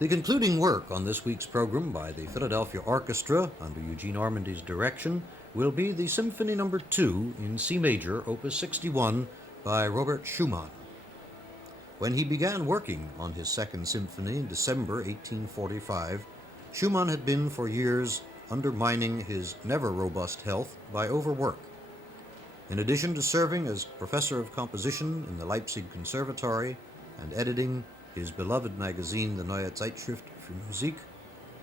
The concluding work on this week's program by the Philadelphia Orchestra, under Eugene Ormandy's direction, will be the Symphony No. 2 in C major, Opus 61, by Robert Schumann. When he began working on his Second Symphony in December 1845, Schumann had been for years undermining his never robust health by overwork. In addition to serving as professor of composition in the Leipzig Conservatory and editing his beloved magazine, the Neue Zeitschrift für Musik,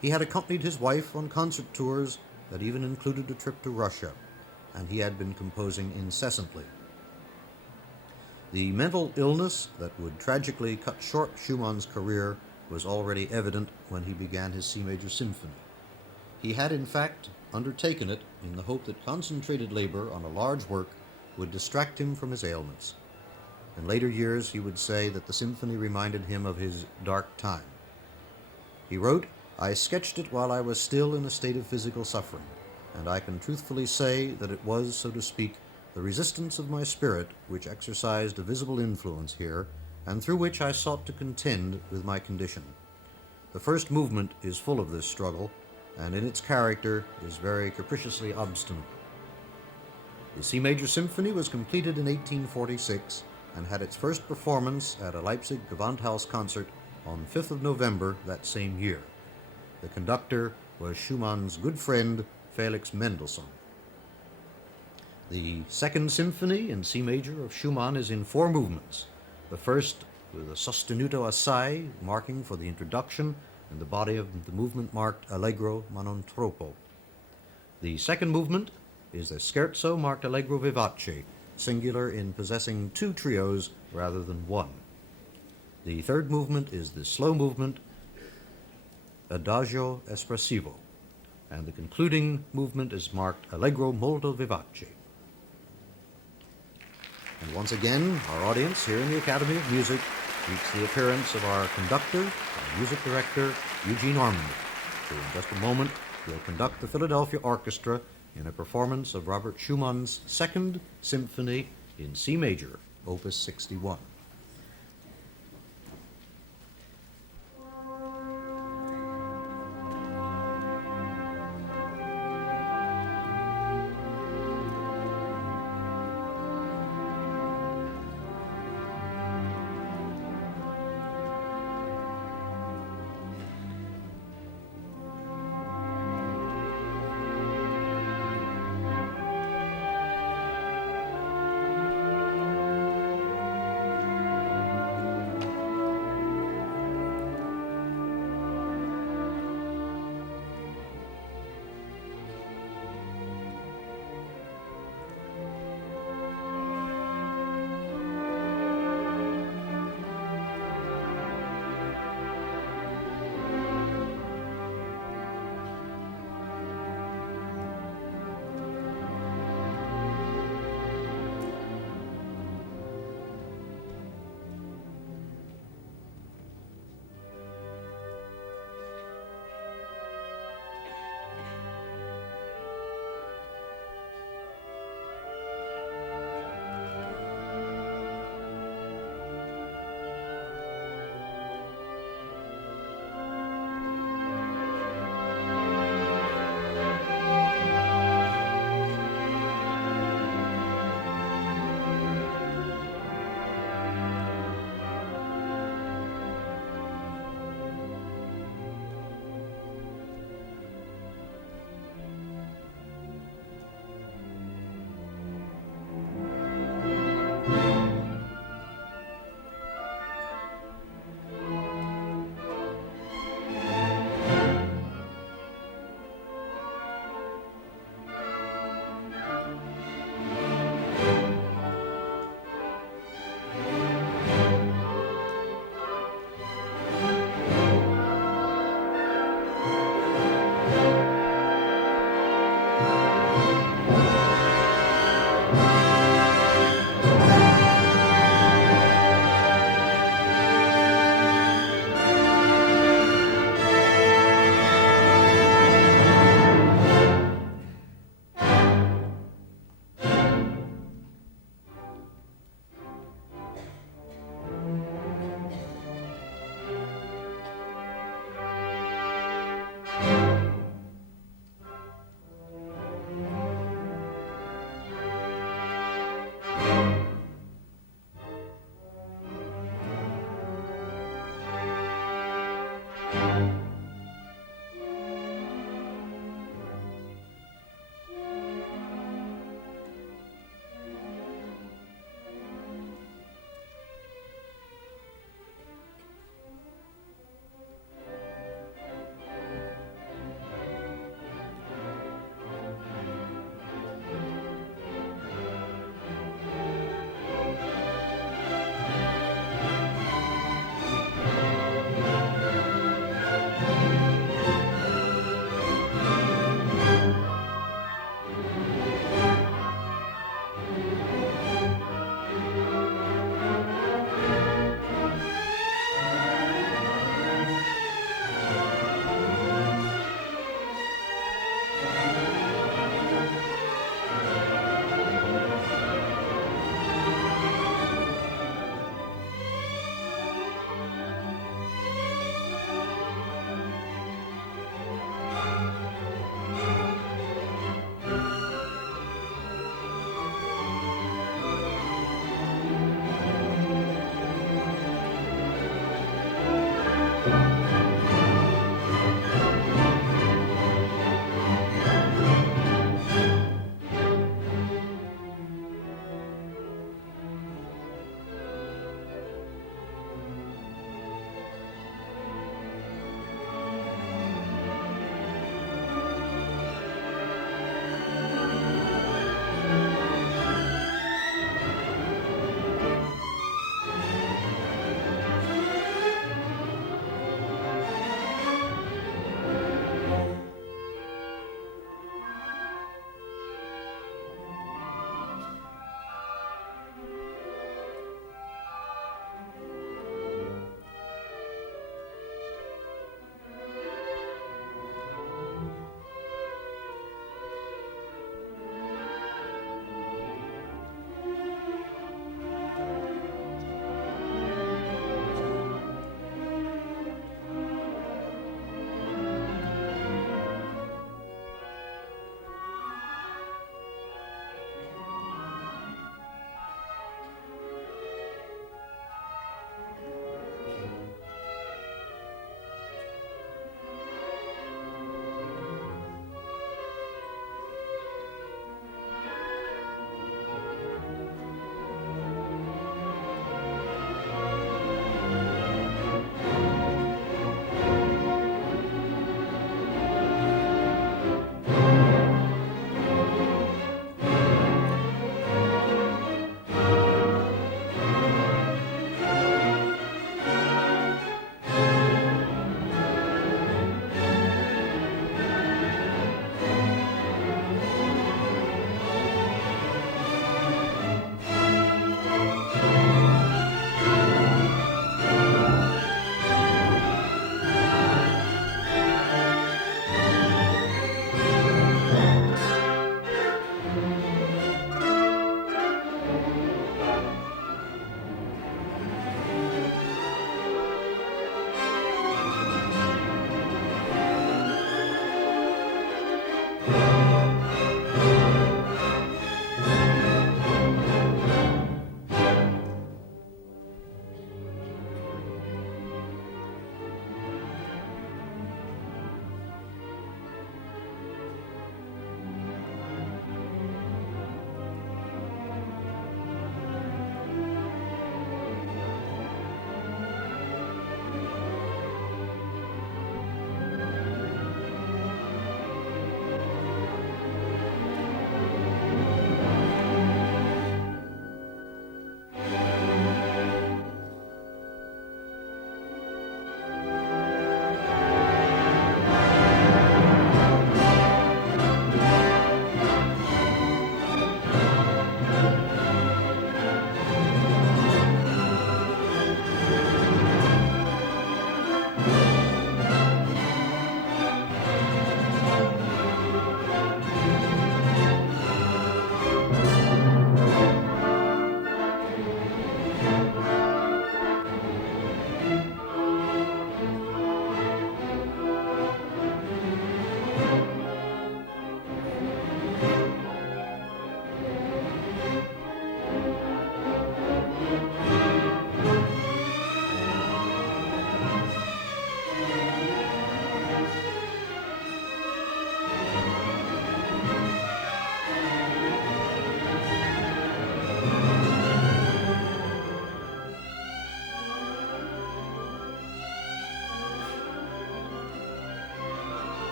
he had accompanied his wife on concert tours that even included a trip to Russia, and he had been composing incessantly. The mental illness that would tragically cut short Schumann's career was already evident when he began his C major symphony. He had, in fact, undertaken it in the hope that concentrated labor on a large work would distract him from his ailments. In later years, he would say that the symphony reminded him of his dark time. He wrote, "I sketched it while I was still in a state of physical suffering, and I can truthfully say that it was, so to speak, the resistance of my spirit which exercised a visible influence here, and through which I sought to contend with my condition. The first movement is full of this struggle, and in its character is very capriciously obstinate." The C major symphony was completed in 1846 and had its first performance at a Leipzig Gewandhaus concert on 5th of November that same year. The conductor was Schumann's good friend Felix Mendelssohn. The Second Symphony in C major of Schumann is in 4 movements. The first with a sostenuto assai marking for the introduction, and the body of the movement marked Allegro ma non troppo. The second movement is a scherzo marked Allegro vivace, singular in possessing 2 trios rather than 1. The third movement is the slow movement Adagio espressivo, and the concluding movement is marked Allegro molto vivace. And once again, our audience here in the Academy of Music greets the appearance of our conductor and music director, Eugene Ormandy, who in just a moment will conduct the Philadelphia Orchestra in a performance of Robert Schumann's Second Symphony in C major, Opus 61.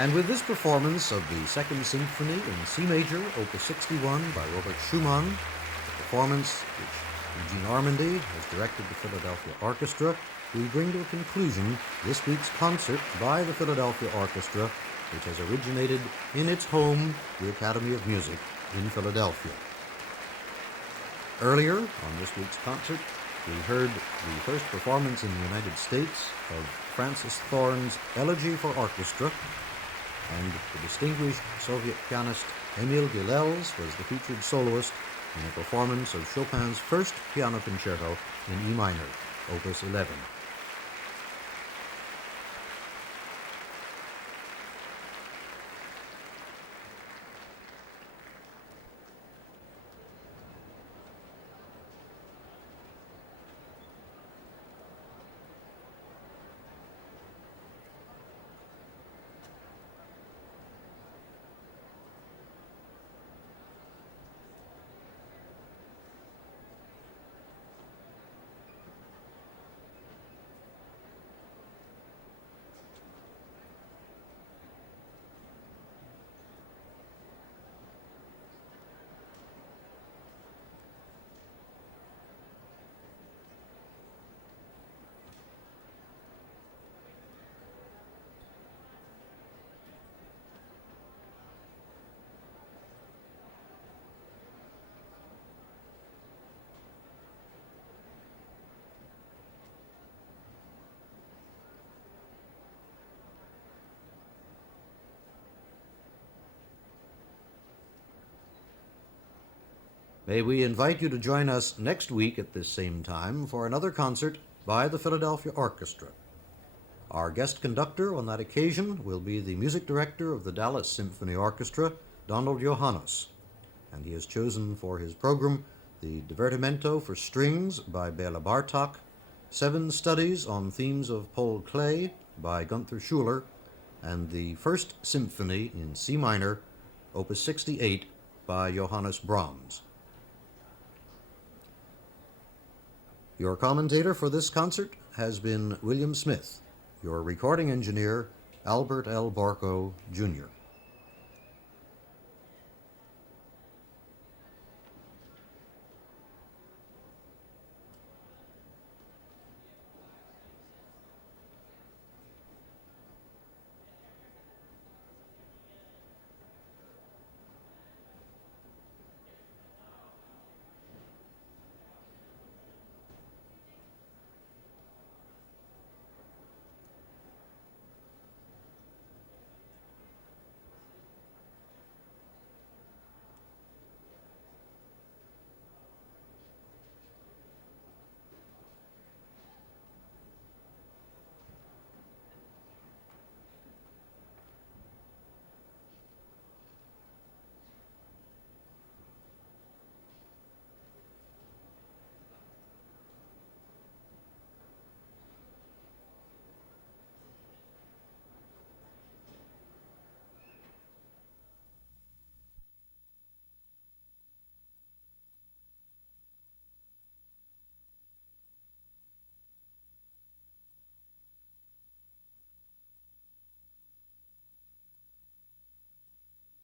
And with this performance of the Second Symphony in C major, Opus 61 by Robert Schumann, a performance which Eugene Ormandy has directed the Philadelphia Orchestra, we bring to a conclusion this week's concert by the Philadelphia Orchestra, which has originated in its home, the Academy of Music in Philadelphia. Earlier on this week's concert, we heard the first performance in the United States of Francis Thorn's Elegy for Orchestra, and the distinguished Soviet pianist Emil Gilels was the featured soloist in a performance of Chopin's first piano concerto in E minor, Opus 11. May we invite you to join us next week at this same time for another concert by the Philadelphia Orchestra. Our guest conductor on that occasion will be the music director of the Dallas Symphony Orchestra, Donald Johannes, and he has chosen for his program the Divertimento for Strings by Bela Bartok, 7 studies on themes of Paul Klee by Gunther Schuller, and the First Symphony in C minor, Opus 68 by Johannes Brahms. Your commentator for this concert has been William Smith, your recording engineer, Albert L. Barco, Jr.